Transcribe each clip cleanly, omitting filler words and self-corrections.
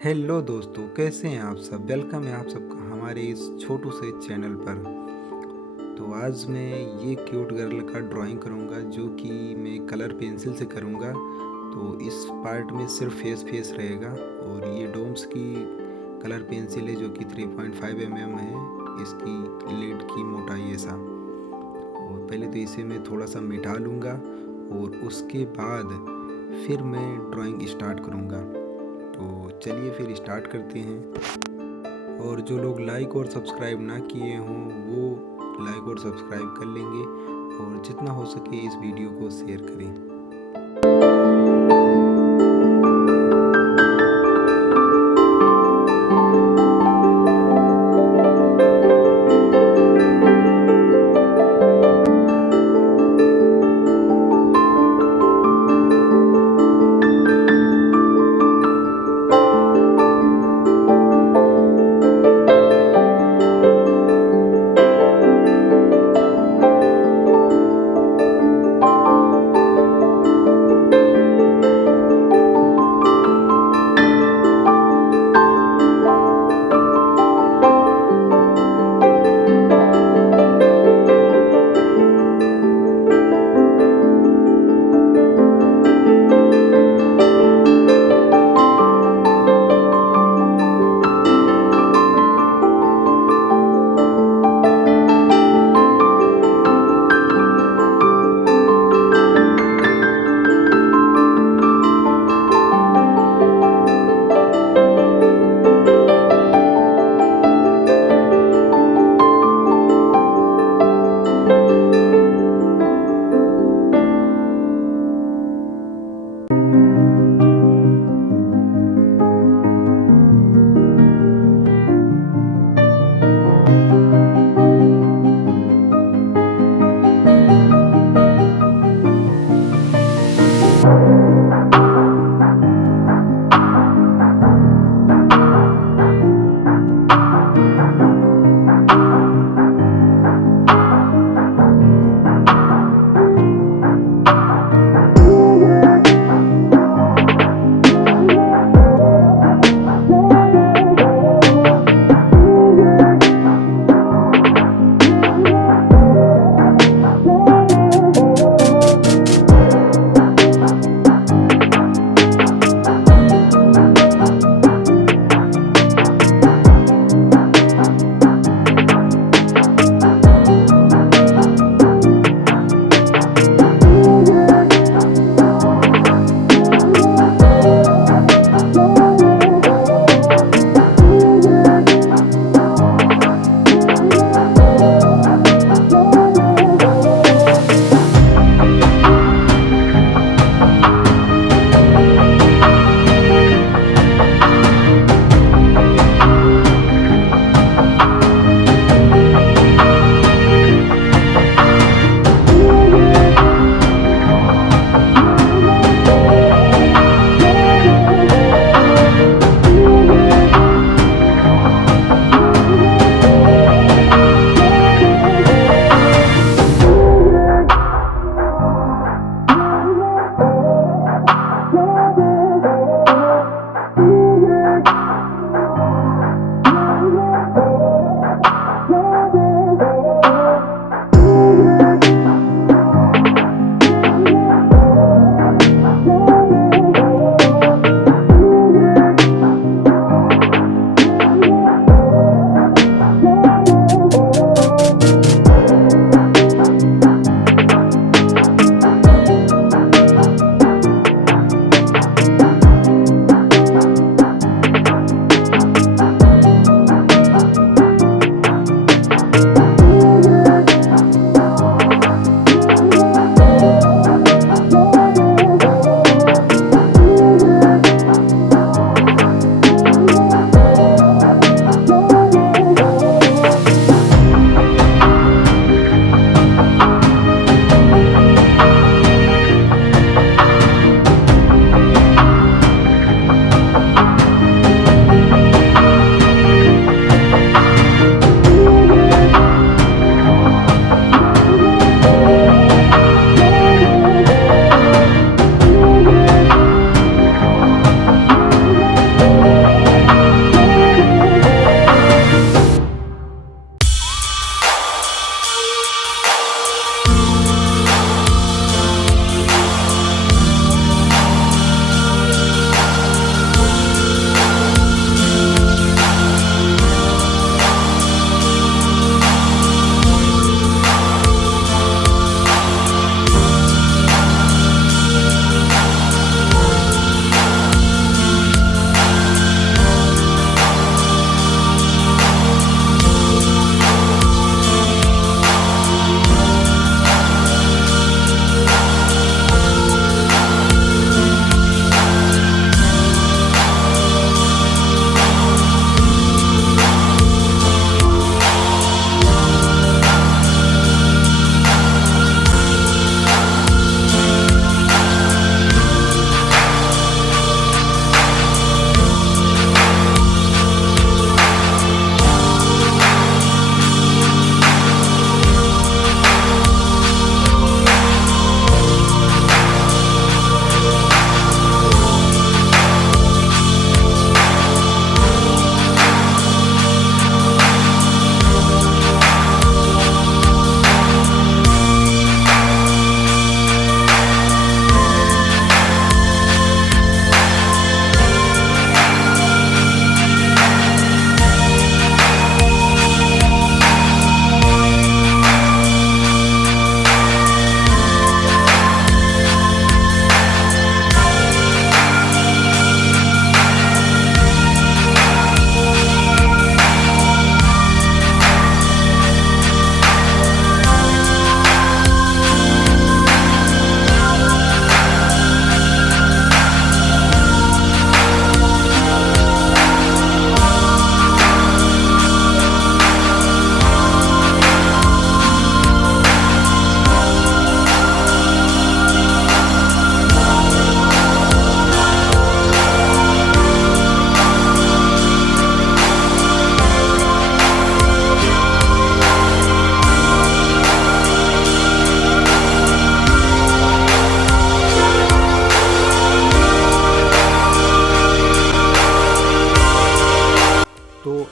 Hello दोस्तों, कैसे हैं आप सब। वेलकम है आप सबका हमारे इस छोटू से चैनल पर। तो आज मैं ये क्यूट गर्ल का ड्राइंग करूँगा जो कि मैं कलर पेंसिल से करूँगा। तो इस पार्ट में सिर्फ फेस रहेगा और ये डोम्स की कलर पेंसिल है जो कि 3.5 mm है। इसकी लीड की मोटाई ऐसा। और पहले तो इसे मैं थोड़ा सा मिटा लूँगा और उसके बाद फिर मैं ड्राइंग स्टार्ट करूँगा। तो चलिए फिर स्टार्ट करते हैं। और जो लोग लाइक और सब्सक्राइब ना किए हों वो लाइक और सब्सक्राइब कर लेंगे और जितना हो सके इस वीडियो को शेयर करें।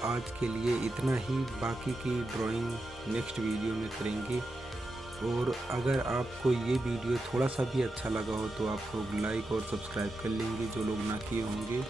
आज के लिए इतना ही, बाकी की ड्राइंग नेक्स्ट वीडियो में करेंगे। और अगर आपको ये वीडियो थोड़ा सा भी अच्छा लगा हो तो आप लोग लाइक और सब्सक्राइब कर लेंगे, जो लोग ना किए होंगे।